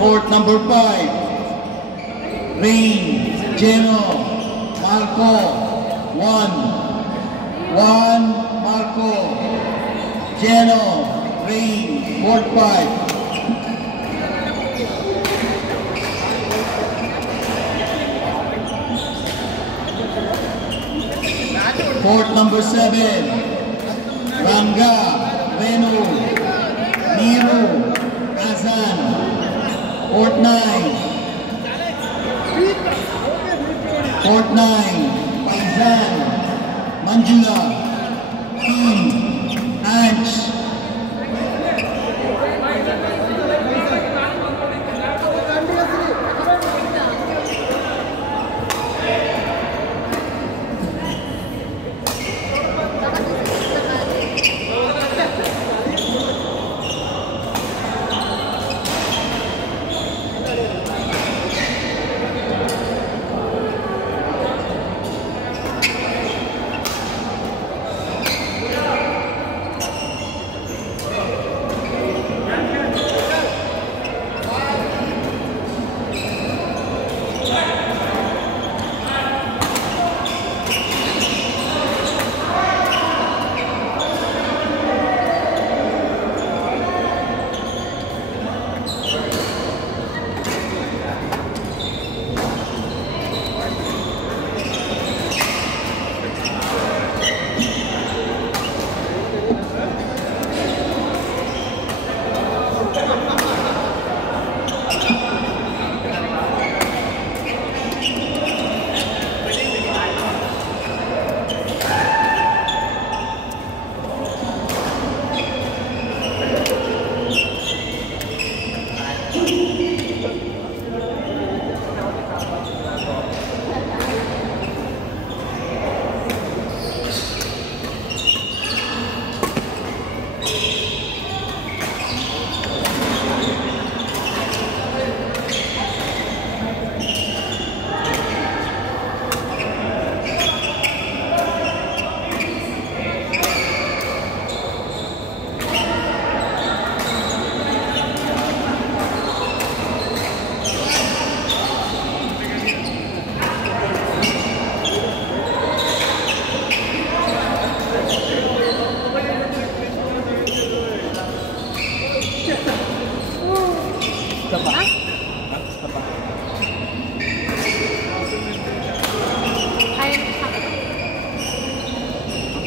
Court number 5. Rain, Geno, Marco, 1, Marco, Geno, Rain, Court 5. Court number 7, Ranga, Renu, Niru, Azan. Court 9. Court 9, Paizan, Manjula, Team, Anch.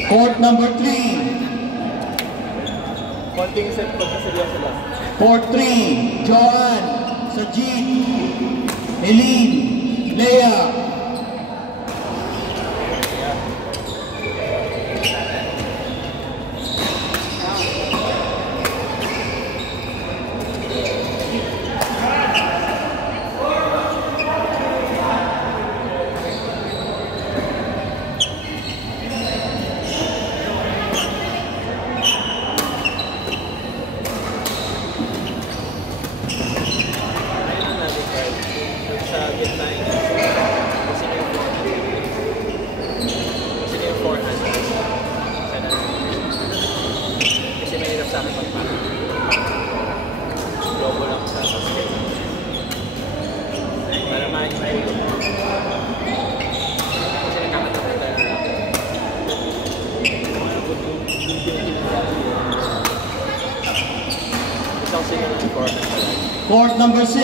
Court number 3. Court 3, Joan, Sajid, Helene, Leah. Court number 6.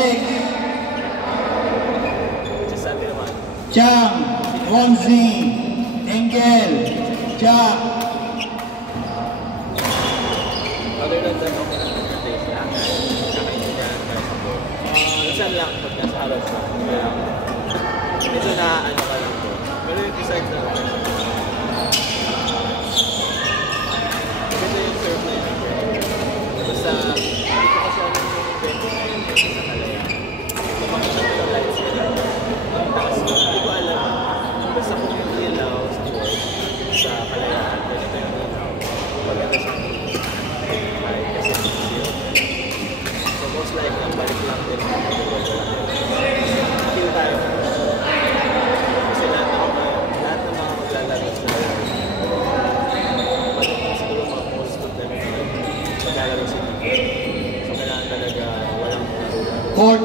Chang, Ronzi, Engel, Jack. Other than that, minsan lang pagka sa araw sa medyo na ano ka lang po. Pero yung besides na ito yung serve na yun. Basta hindi ko kasi alam yung event na yun sa Kalaya. Kumakasya ko yung lights nila. Tapos hindi ko alam. Basta kung yung ilaw sa work sa Kalaya, ganito yung ilaw. Maganda siya. Kasi so most likely ang balik lang din. Kill tayo.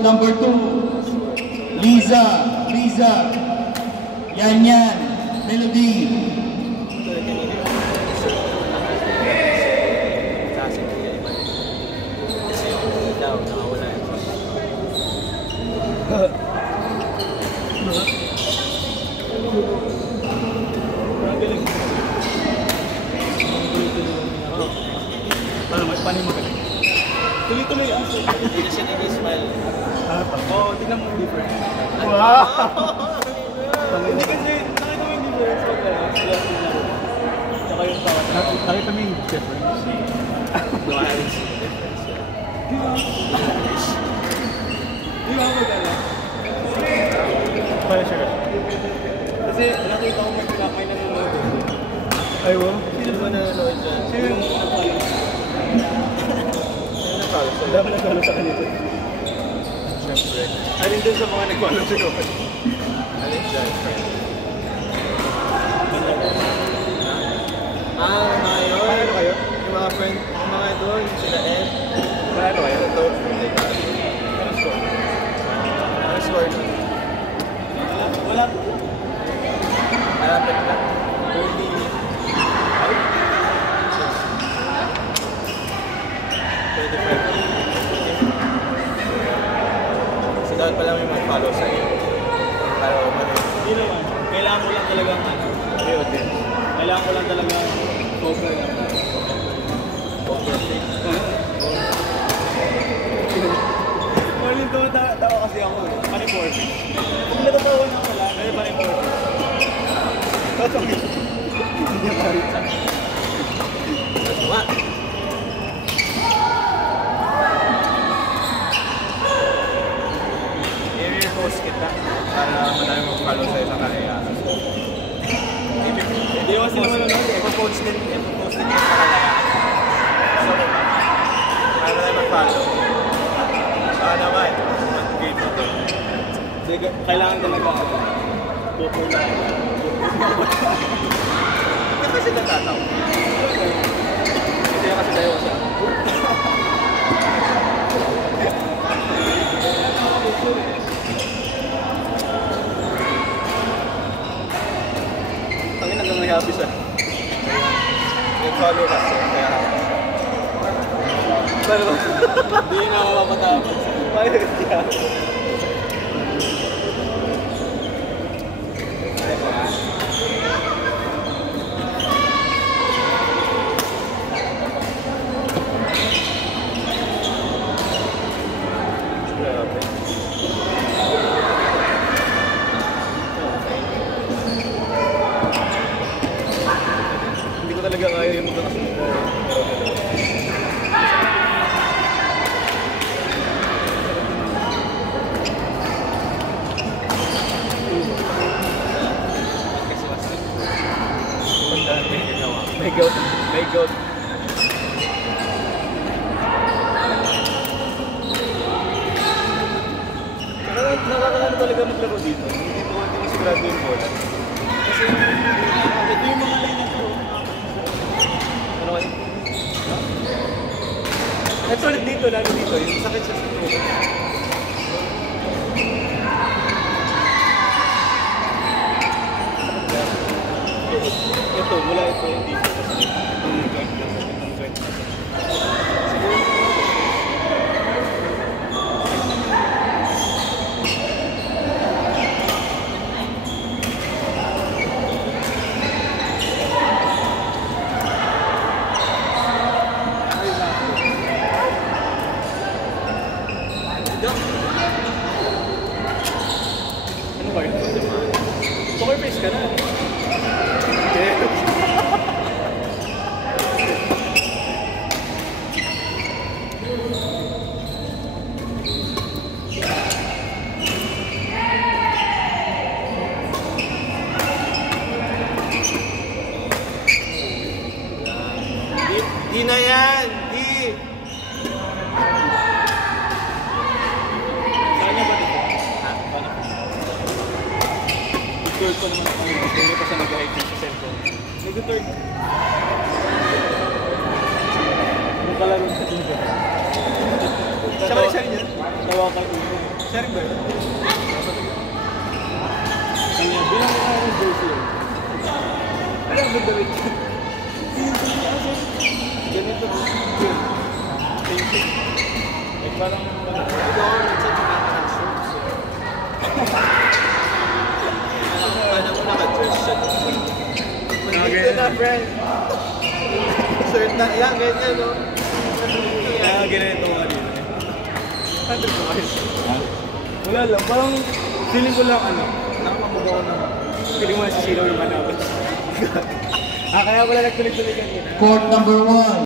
number 2. Liza. Yan. Melody. Kasi yung ilaw, nakawala yun. Paano yung magaling? Tuloy-tuloy ang sa'yo. Hindi na siya nag-smile. Oo, tingnan mo yung difference. Wow! Hindi kasi, nakita mo yung difference ko kaya sila sila. Tsaka yung tawa. Nakita mo yung difference. Dumaharin siya yung difference. Di ba ako gala? Kaya siya. Kasi nakita ko may nanonood. Ay, wow. Sino ba nanonood dyan? Sino yung nag-follow? Sino nag-follow sa'yo? Wala ba nag-follow sa kanito? Siyempre. Alin din sa mga nag-follow sa'yo? Alin dyan? Mga yun. Paano kayo? Yung mga friend, yung mga doon, sila Ed. Paano kayo? Ito, Ano score? ano score nun? Wala. Malapit lang. 30. So dapat pala may mag-follow sa'yo. Para Hindi naman. Kailangan mo lang talagang Kailangan ko lang talaga cover lang. Morning tawa kasi ako. Panipor. Kung natatawa na ako lang, ay panipor. Tatawin. Hindi pa rin sa akin. Tama. I-repost kita para madami mag-follow sa'yo sa kaya. Hindi naman sila manonood eh. Ipopost din yung sa kaya. So, para madami mag-follow. Saka naman, mag-game mo to. Kailangan talaga cover lang. Hindi kasi natataw. Kasi kasi tayo siya. Tangin hanggang nag-happy siya. Nag-follow kasi. Kaya Pero, hindi nga mapapatapos. Ayun siya. Hindi ko talaga kaya yung magkakasunod. May goat. May goat. Nakakano talaga maglaro dito. Hindi mo sigurado yung bola. Kasi ito yung mga line na to. Ano kayo? At solid dito, lalo dito. Yung sakit sa sitro. Ito, mula ito yung dito. Itong joint na ito. Itong joint na ito. Siguro. Ano ba yun? Poker face ka na. Di na yan! Di! Kaya niya ba dito? Ha? Paano? Nag-turn ko naman ako yung hindi pa siya nag-hike sa cellphone. Nag-turn. Nung kalaro sa dito. Siya ba siya rin yan? Tawa ka ito. Siya rin ba yun? Kanya, bilang ko kaya ng jersey yun. Ano ang magdawit yun? Ganito ba? Yun. Basic. Eh parang... Ito ako minsan tumatanang shorts. Alam mo naka-dress siya. Nandito na, friend. Shirt na lang, ganyan, no? Ganito nga dito. Ano ba kayo? Wala lang, parang feeling ko lang nakakamugaw na. Feeling mo na si Shiro yung manabas. Kaya wala nagtuloy-tuloy kanina. Court number 1.